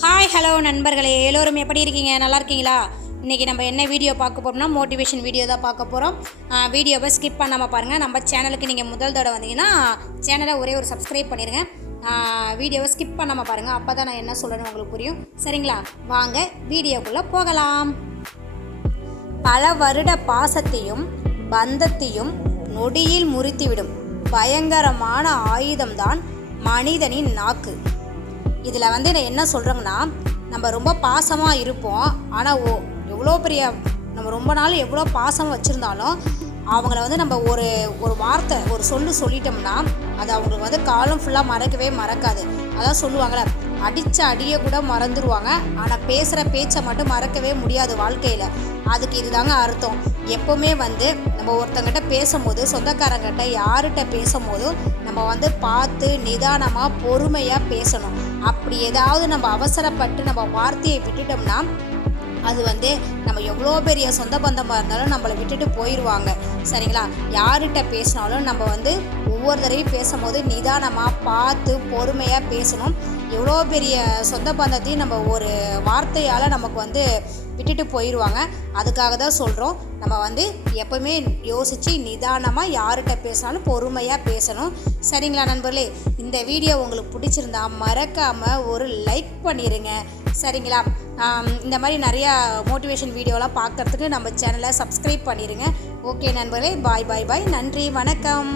Hi hello நண்பர்களே. எல்லோரும் எப்படி இருக்கீங்க? நல்லா இருக்கீங்களா? இன்றைக்கி நம்ம என்ன வீடியோ பார்க்க போகிறோம்னா மோட்டிவேஷன் வீடியோ தான் பார்க்க போகிறோம் வீடியோவை ஸ்கிப் பண்ணாமல் பாருங்கள் நம்ம சேனலுக்கு நீங்கள் முதல் தடவை வந்தீங்கன்னா சேனலை ஒரே ஒரு சப்ஸ்கிரைப் பண்ணிடுங்க வீடியோவை ஸ்கிப் பண்ணாமல் பாருங்கள் அப்போ தான் நான் என்ன சொல்கிறேன்னு உங்களுக்கு புரியும். சரிங்களா? வாங்க வீடியோக்குள்ளே போகலாம். பல வருட பாசத்தையும் பந்தத்தையும் நொடியில் முறித்துவிடும். பயங்கரமான ஆயுதம்தான் மனிதனின் நாக்கு. இதில் வந்து நான் என்ன சொல்கிறேங்கன்னா நம்ம ரொம்ப பாசமாக இருப்போம். ஆனால் ஓ எவ்வளோ பெரிய நம்ம ரொம்ப நாள் எவ்வளோ பாசம் வச்சுருந்தாலும் அவங்கள வந்து நம்ம ஒரு ஒரு வார்த்தை ஒரு சொல்லு சொல்லிட்டோம்னா அது அவங்களுக்கு வந்து காலம் ஃபுல்லாக மறக்கவே மறக்காது. அதான் சொல்லுவாங்களே அடித்த அடியை கூட மறந்துடுவாங்க ஆனால் பேசுகிற பேச்சை மட்டும் மறக்கவே முடியாது வாழ்க்கையில். அதுக்கு இதுதாங்க அர்த்தம். எப்போவுமே வந்து நம்ம ஒருத்தங்கிட்ட பேசும்போது சொந்தக்காரங்கிட்ட யார்கிட்ட பேசும்போதும் நம்ம வந்து பார்த்து நிதானமாக பொறுமையாக பேசணும். அப்படி ஏதாவது நம்ம அவசரப்பட்டு நம்ம வார்த்தையை விட்டுட்டோம்னா அது வந்து நம்ம எவ்வளோ பெரிய சொந்த பந்தமாக இருந்தாலும் நம்மளை விட்டுட்டு போயிடுவாங்க சரிங்களா? யார்கிட்ட பேசினாலும் நம்ம வந்து ஒவ்வொரு தடவையும் பேசும்போது நிதானமாக பார்த்து பொறுமையாக பேசணும். எவ்வளோ பெரிய சொந்த பந்தத்தையும் நம்ம ஒரு வார்த்தையால் நமக்கு வந்து விட்டுட்டு போயிடுவாங்க. அதுக்காக தான் சொல்கிறோம் நம்ம வந்து எப்போவுமே யோசித்து நிதானமாக யார்கிட்ட பேசினாலும் பொறுமையாக பேசணும். சரிங்களா நண்பர்களே? இந்த வீடியோ உங்களுக்கு பிடிச்சிருந்தா மறக்காமல் ஒரு லைக் பண்ணிடுங்க சரிங்களா? இந்த மாதிரி நிறையா மோட்டிவேஷன் வீடியோலாம் பார்க்குறதுக்கு நம்ம சேனலை சப்ஸ்கிரைப் பண்ணிடுங்க ஓகே நண்பர்களே பாய் பாய் பாய். நன்றி வணக்கம்.